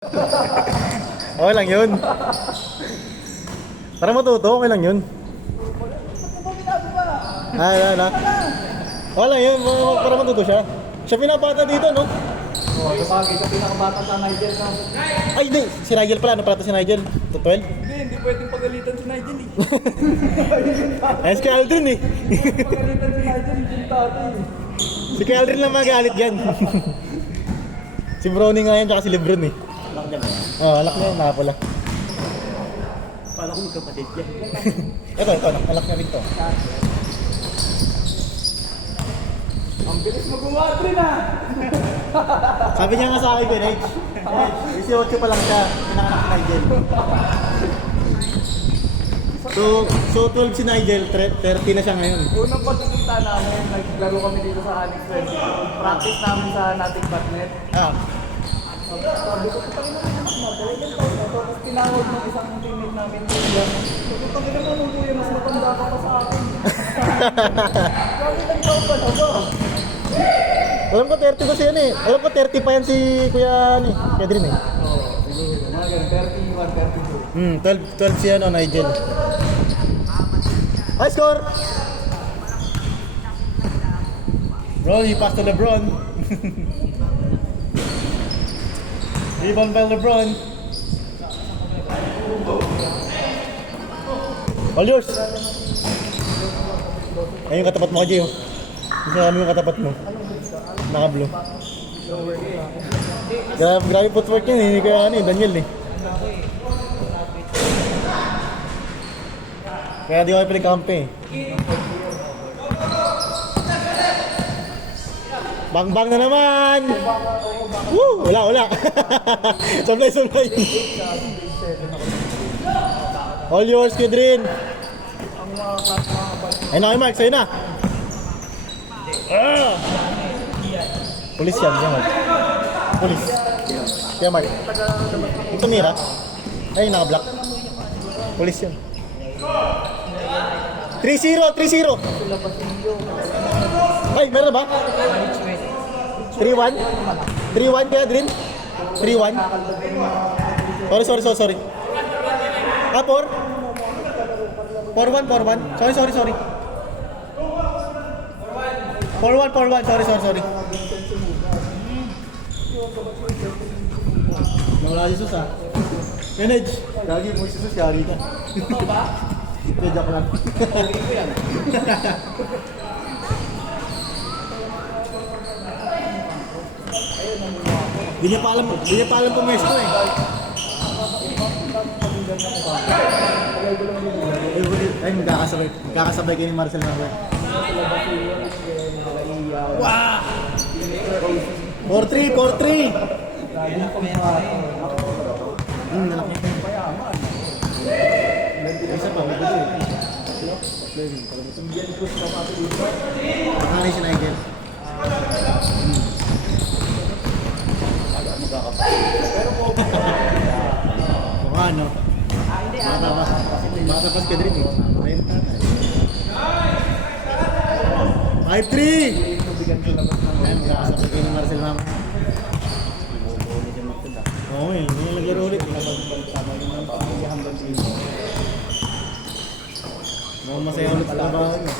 Okay lang yun. Para matuto, okay lang yun. Okay lang yun, para matuto siya. Siya pinapata dito, no? Oo, kapag ito pinakabata sa Nigel na. Ay, hindi. Si Nigel pala. Ano pala si Nigel? Tupel? Hindi pwedeng pagalitan si Nigel eh. Ay, si Aldrin eh. Pagalitan si Nigel, yung tatay eh. Si Aldrin lang magalit yan. Si Brownie nga yan, tsaka si Lebron eh. Alak niya ba yan? Oo, alak niya, nakapula. Kala ko magkapatid yan. Ito, alak niya rin to. Ang bilis magawa rin ah! Sabi niya nga sa akin, Benage. 18 pa lang siya, pinanganak si Nigel. So 12 si Nigel, 30 na siya ngayon. Unang pagkikita namin, naglaro kami dito sa Annex 20. Practice namin sa Natic Batnet. Ah, Sabi ko, putangin naman yung anak mo, ilan taon na to? Tapos tinawag ng isang teammate namin yung yan. Sabi ko, putangin naman nung kuya, mas matanda ka pa sa akin. Sabi lang taon pa na ba? alam ko 30 ko siya yan eh. Alam ko 30 pa yan si Kuya ni Pedrin eh. Oo, siguro. Mga ganun, 31, 32. 12 siya no, Nigel. High score! Bro, he passed to LeBron. Rebound by LeBron. All yours. Ayun yung katapat mo ka, Gio. Gusto namin yung katapat mo. Naka-blue. Grabe footwork yun, hindi kaya ano eh, Daniel eh. Kaya di ko kayo palikampi eh. Bang-bang na naman! Woo! Wala! Sablay! All yours, Kidrin! Ayun na kayo, Mark. Sa'yo na! Pulis yan, Mark. Pulis. Kaya, Mark. Ito mira. Ay, naka-block. Pulis yan. 3-0! Ay, meron ba? 3-1? 3-1 kaya, Drin? 3-1? Sorry. Ah, 4? 4-1. Sorry. 4-1. Sorry. Nawala si Sus ah. Manage. Lagi mo si Sus, yari ka. Ito ba? Joke lang. Okay ko yan. Di niya pa alam pumesto eh. Ay, magkakasabay kayo ni Marcel na. Wow! 4-3! Nalaki. Isa pa, may gusto eh. Nakanay si Nigel. Mukha no? Matapas ka din eh. 5-3! Ayan, magkakasabay kayo ni Marcel Mama. Oo eh, hindi naglaro ulit. Mukhang masaya ulit sa trabaho niya.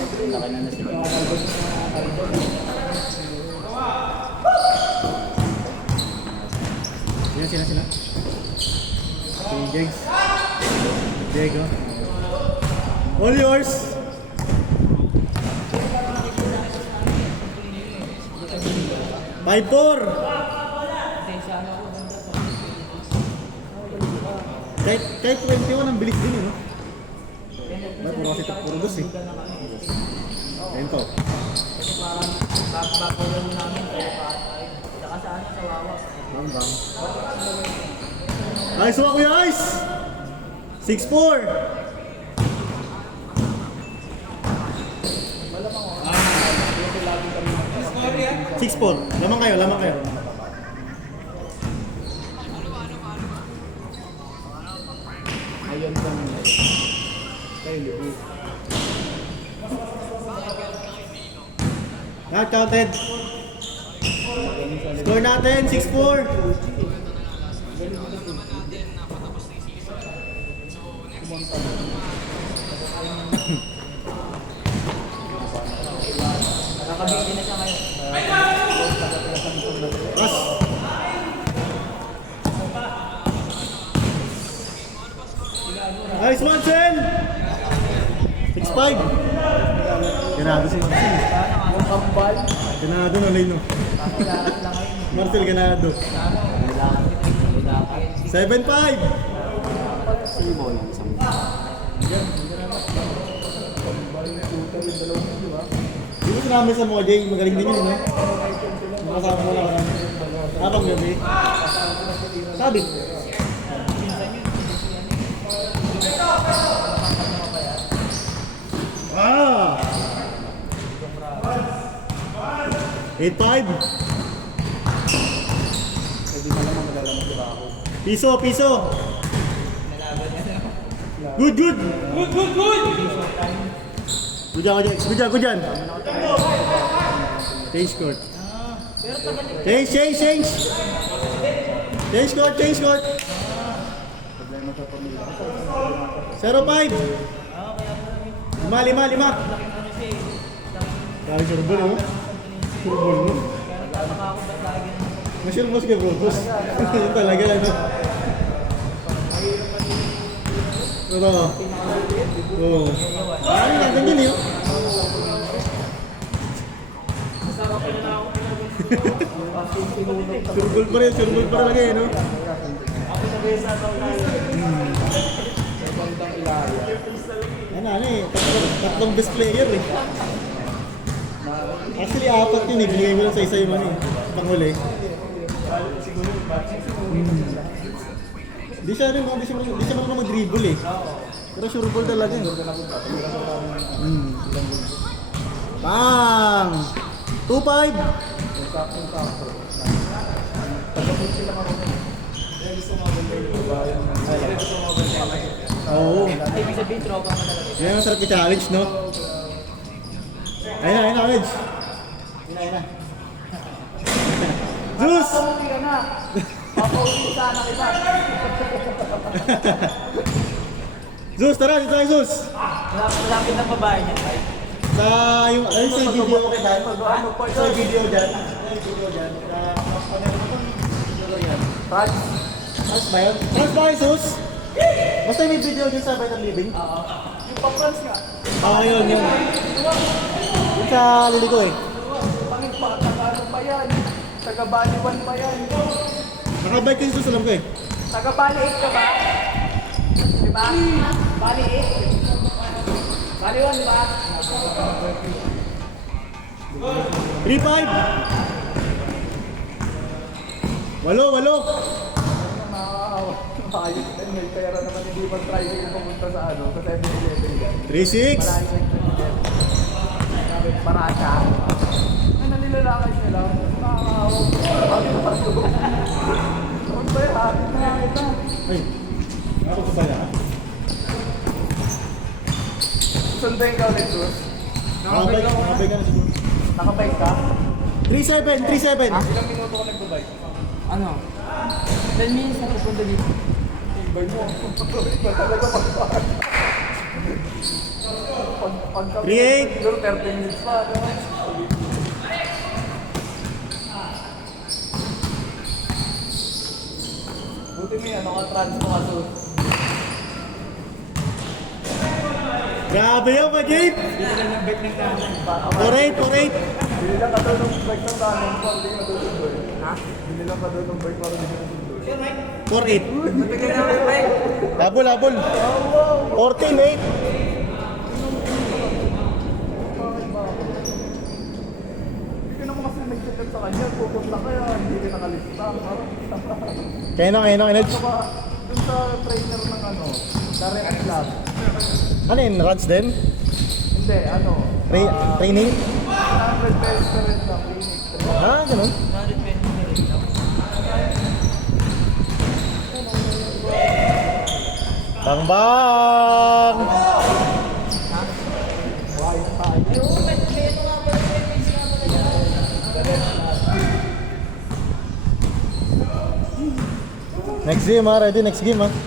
Sila? Si Jegs. Diego. All yours! By 4! Kahit 21 ang bilis din eh, no? Ba't puro kasi puro dos eh. Ayun to. Kasi parang backback namin kaya patay. Saka saan sa wawas. Bang. Ayos mo Kuya Ice! 6-4! Lamang kayo. Ayun kami. Kayo libo. Not counted. Score natin, 6-4. Nakabili na siya ngayon. As. Nice one, Sen! 6-5. Ganado si Marcel. Yung kambal. Ganado na lane, no? Lakas lang ngayon. Marcel, ganado. 7-5. Di ba sinabi sa mga Jay, magaling din yun, no? Makasama mo lang ka namin. Habang gabi. Sabi. Ah! 8-5. Piso, piso. Good, good. Good dyan, good dyan, good dyan. Change court. Change, change, change. Change court, change court. 0-5. 5. Kali surbol, no? Surbol, no? Masyal mas kay Brotos. Yun talaga, ano? Pero, oo. Marami natin yun, yun. Surbol pa rin lagi, no? Ano eh, tatlong best player eh. Actually, 4 yun eh. Binigay ko lang sa isa yung ano eh. Panghuli. Di siya marunong mag-dribble eh. Pero sure ball talaga eh. Bang! 2-5! Oo. Ibig sabihin, tropa mo talaga. Yan ang sarap i-challenge, no? Ayun na, Reg. Ayun na. Zeus! Papauwi ka na. Papauwi sana kita. Zeus, tara, dito tayo, Zeus! Malapit ng babae niya, right? Sa yung, ano sa video ko kita? Sa video dyan. Raj. Trans ba yun? Trans ba yun, Zeus? Basta may video dyan sa Better Living? Yung pa-France nga. Yun. Yun sa liliko eh. Pangit pa, taga-ano pa yan. Taga-Baliwan pa yan. Nakabike ko yung Zeus, alam ko eh. Taga-Bali 8 ka ba? Diba? Bali 8. Bali 1, diba? 3-5! Walo! Nakakawa. Ayos din, may pera naman hindi pa tricycle pumunta sa ano, sa 7-Eleven yan. 3-6! Malayo yung 7-Eleven. Sabi, parasya. Ay, nanilalakay sila. Nakakawa. Sabi na pa ito. Huwag ba yung happy na kita? Ay, ako pa pala. Sundayin ka ulit, Bruce. Nakabike ka na siguro. Nakabike ka? 3-7! Ilang minuto ka nagbabike? Ano? 10 minutes na pupunta dito. Ibay mo. Iba talaga magpahal. 3-8. Siguro 30 minutes pa. Buti mo yan, naka-trans mo ka doon. Grabe yun, Majid! Bili lang ng bike ng kanan. 4-8! Bili lang ka doon ng bike ng kanan. Hindi ka natutuloy. Ha? Bili lang ka doon ng bike para hindi ka natutuloy. 4-8. Nabigyan na ng bike. Labol! 14-8! Hindi ka naman kasi nag-check sa kanya. Pupunta ka yan. Hindi ka nakalista. Kaya na, Edge. Saka dun sa trainer ng ano, Darren Club. Ano yun, runs din? Hindi, ano. Training? 100 pesos na rin lang. Clinic. Ah, ganun. 100 pesos na rin lang. Bang! Wise tayo. Next game ha, ready? Next game ha. Hindi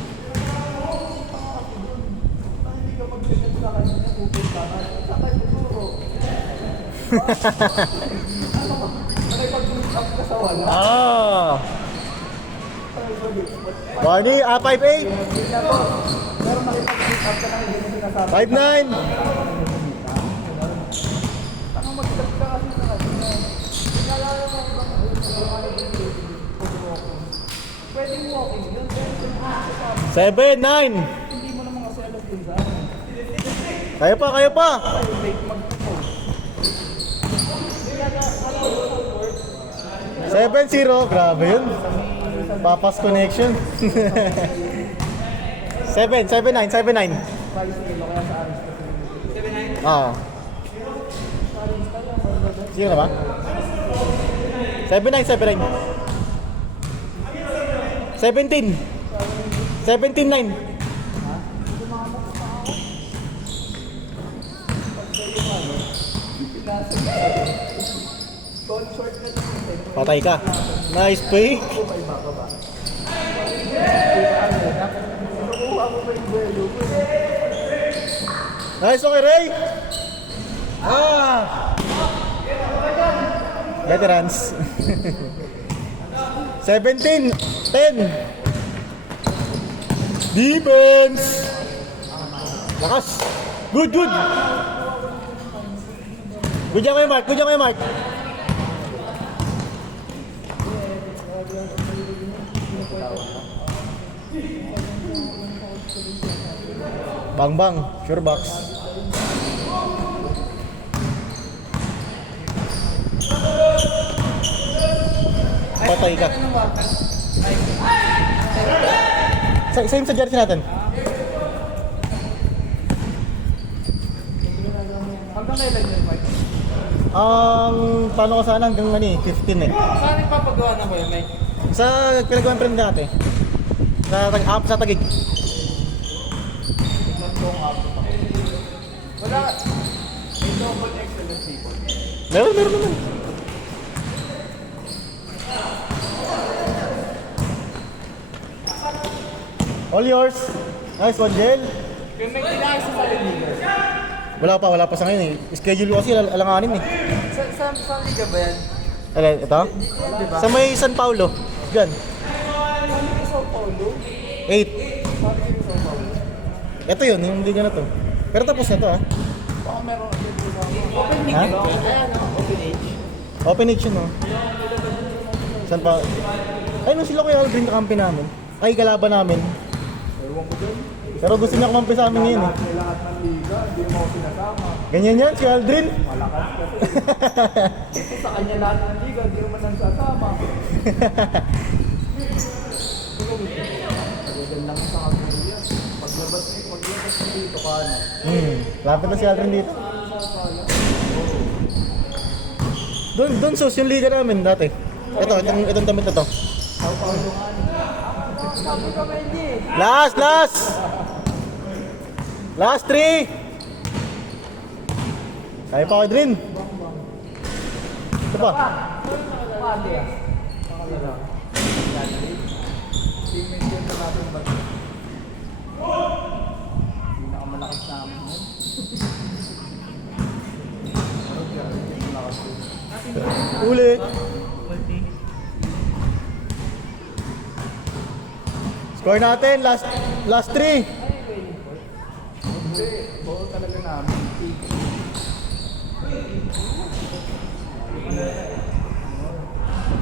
ka mag-send sa kanya, pupunta ka. Sa tayo siguro. Nakipag-meet up ka sa wala. Barney, 5'8". Pero makipag-meet up ka na hindi mo sinasabi. 5'9". Tanga mag-chat ka kasi sa kanya. Pinalala mo ibang pwedeng walking yun. Pero 7'9". hindi mo na mga selos din sa akin. Kaya pa, kaya pa. Ay, late mag-post. 7-0, grabe yun. Papas connection. 7, 7-9, 7-9. Price kilo kaya sa Aris kasi. Oo. Sino na ba? 7-9, 7-9. 17. 17-9. Tall short na lang. Patay ka. Nice play. Kukuha mo ba yung buwelo ko? Nice, okay, Ray. Veterans. 17, 10. Defense. Lakas. Good, good. Good yan kayo, Mark. Good yan kayo, Mark. Bang bang, sure box. Patay ka. Same sa jersey natin. Hanggang kailan yun, Mike? Paano ko sana hanggang 15 eh. Saan ipapagawa na ko yun, Mike? Sa pinagawa friend natin. Sa Tagig. Wala. May double excellent people. Meron naman. All yours. Nice one, Jel. Kung may kailangan sa Salinigas. Wala pa sa ngayon eh. Schedule ko kasi alanganin eh. Saan liga ba yan? Ito? Diba? Sa may San Paulo. Diyan. Saan liga Sao Paulo? 8. Saan liga Sao Paulo? Ito yun, yung liga na to. Pero tapos na to ha. Baka meron open league. Ha? Ayan, open age. Open age yun oh. San pa? Ay, nung sila kuya Aldrin kakampi namin. Ay, kalaban namin. Ewan ko dyan. Pero gusto niya kumampi sa amin ngayon eh. May lahat ng liga, hindi mo ako sinasama. Ganyan yan, si Aldrin. Malakas kasi. Kasi sa kanya lahat ng liga, hindi naman nagsasama. Pagdagan lang sa kanya. Paglabas mo dito ka na. Lapit na si Aldrin dito. Doon sus yung liga namin dati. Itong damit na to. Sao Paulo nga. Sabi ka ba hindi? Last! Last 3! Kaya pa, Aldrin. Ito pa. Pati ah. Pakalaga. Teammate yun sa natin ba? Pinakamalakas namin yun. Ulit. Score natin, last 3. Hindi, bawal talaga namin.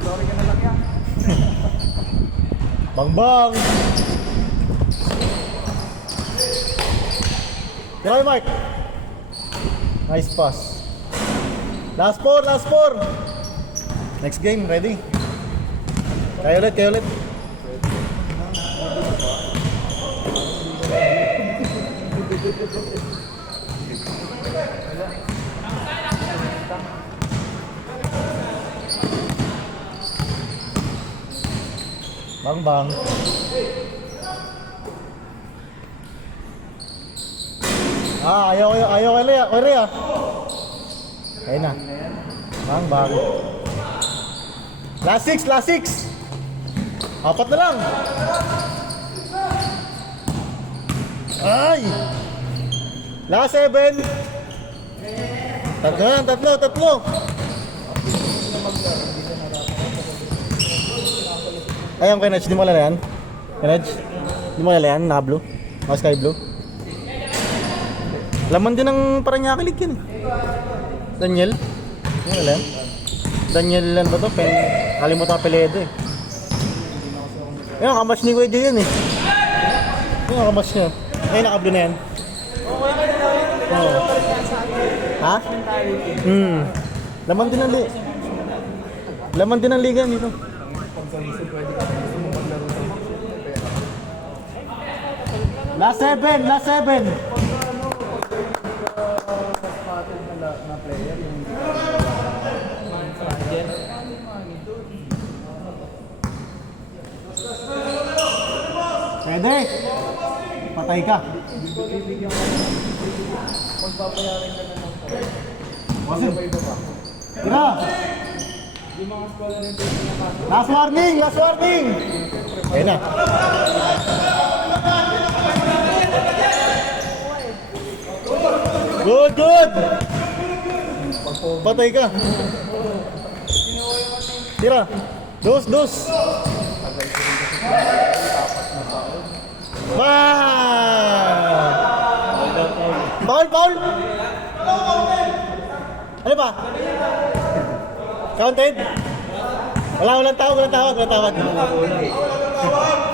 Sorry ka na lang yan. Bang! Tira Mark. Nice pass. Last 4. Next game, ready? Kayo ulit. Bang. Ayaw kay Rhea. Ayun na. Bang. Last 6. Apat na lang. Ay! Last 7. Tatlo lang, tatlo. Ayun, Kenach, di mo alala yan? Kenach, di mo alala yan? Naka-blue? O sky blue? Laman din ng Paranaque League yun. Daniel? Di mo alala yan? Daniel lan ba to? Kalimutan ka Peledo eh. Ayun, kamatch ni Kuya Jay yun eh. Ayun, kamatch niya. Ayun, naka-blue na yan. Oo. Ha? Laman din ng liga. Laman din ng liga nito. Last 7, last 7. Pwede. Patay ka. Magpapayarin ka na ng Wasin. Tira. Last warning, last warning. Ayun na. Good, good. Patay ka. Tira. Dos. Foul. Ano ba? Counted? Walang tawag.